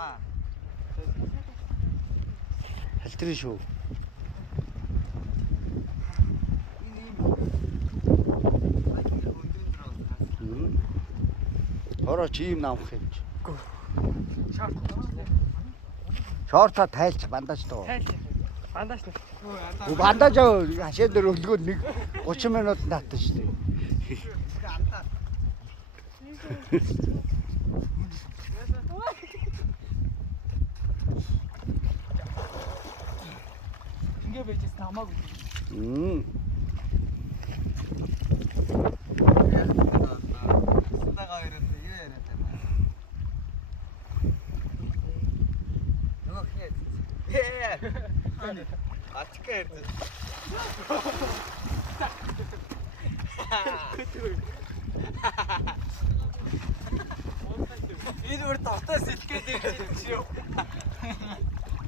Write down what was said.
маа. Халтрын шүү. Орооч ийм намх юм чи. Шорта тайлч бандаж тоо. Бандаж нь. Бандаж хашаа дээр өлгөө нэг 30 минут наатсан шүү дээ. Ингээ байжээс намаагүй. Сутага ирээд юу яриад байна. Нөгөө хинээд. Атка ирээд. Энэ бүр дотоос илгээд ирж байна шүү.